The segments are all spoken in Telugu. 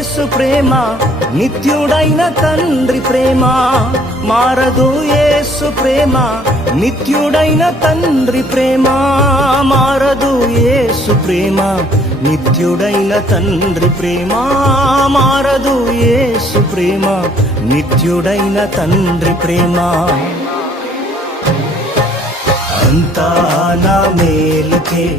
యేసు ప్రేమ నిత్యుడైన తండ్రి ప్రేమ. మారదు యేసు ప్రేమ నిత్యుడైన తండ్రి ప్రేమ. మారదు యేసు ప్రేమ నిత్యుడైన తండ్రి ప్రేమ. మారదు యేసు ప్రేమ నిత్యుడైన తండ్రి ప్రేమ. అంతా నా మేలుకే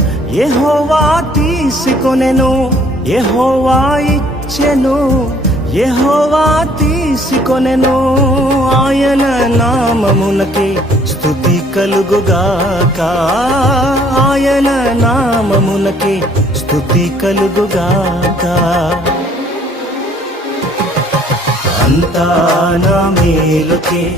యెహోవా తీసుకొనెను యెహోవా ఇచ్చెను యెహోవా తీసుకొనెను. ఆయన నామమునకి స్థుతి కలుగుగాక. ఆయన నామమునకి స్థుతి కలుగుగాక. అంతా నా మేలుకే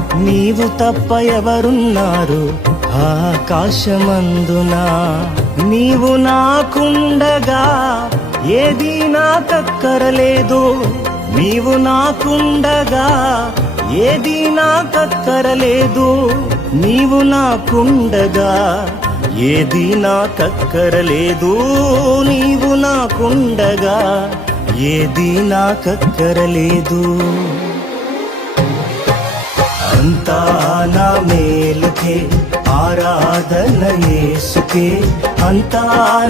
నీవు తప్ప ఎవరున్నారు ఆకాశమందునా. నీవు నాకుండగా ఏది నాకక్కరలేదు. నీవు నాకుండగా ఏది నాకక్కరలేదు. నీవు నాకుండగా ఏది నాకక్కరలేదు. నీవు నాకుండగా ఏది నాకక్కరలేదు. అంతా మేలుకే ఆరాధన యేసుకే అంతా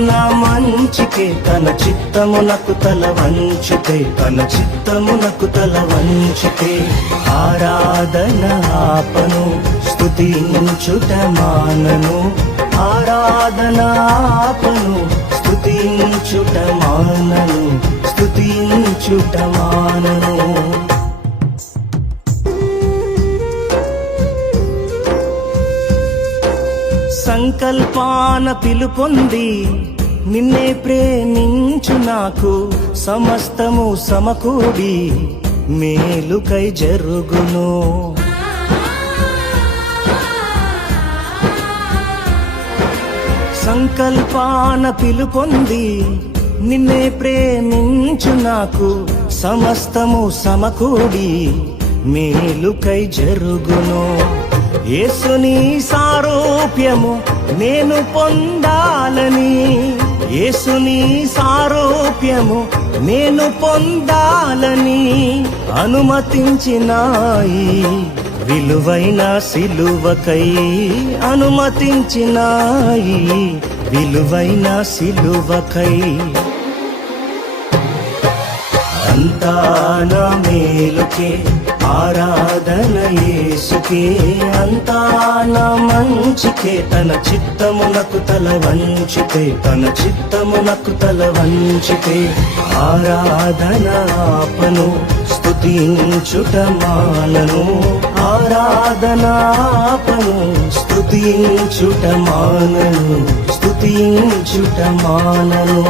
నా మంచికే తన చిత్తమునకు తల వంచితే తన చిత్తమునకు తల వంచితే ఆరాధన ఆపను స్థుతించుట మానను. ఆరాధన ఆపను స్థుతించుట మానను స్థుతించుట మానను. సంకల్పాన పిలుపొంది నిన్నే ప్రేమించు నాకు సమస్తము సమకూడి మేలుకై జరుగును. సంకల్పాన పిలుపొంది నిన్నే ప్రేమించు నాకు సమస్తము సమకూడి మేలుకై జరుగును. యేసుని సారూప్యము నేను పొందాలని. యేసుని సారూప్యము నేను పొందాలని అనుమతించినాయి. విలువైన సిలువకై అనుమతించినాయి. విలువైన సిలువకై అంతా నా మేలుకే ఆరాధన యేసుకే అంతా నా మంచికే తన చిత్తమునకు తల వంచితే తన చిత్తమునకు తల వంచితే ఆరాధన ఆపను స్తుతించుట మాలను ఆరాధన ఆపను స్తుతించుట మానను స్తుతించుట మానను.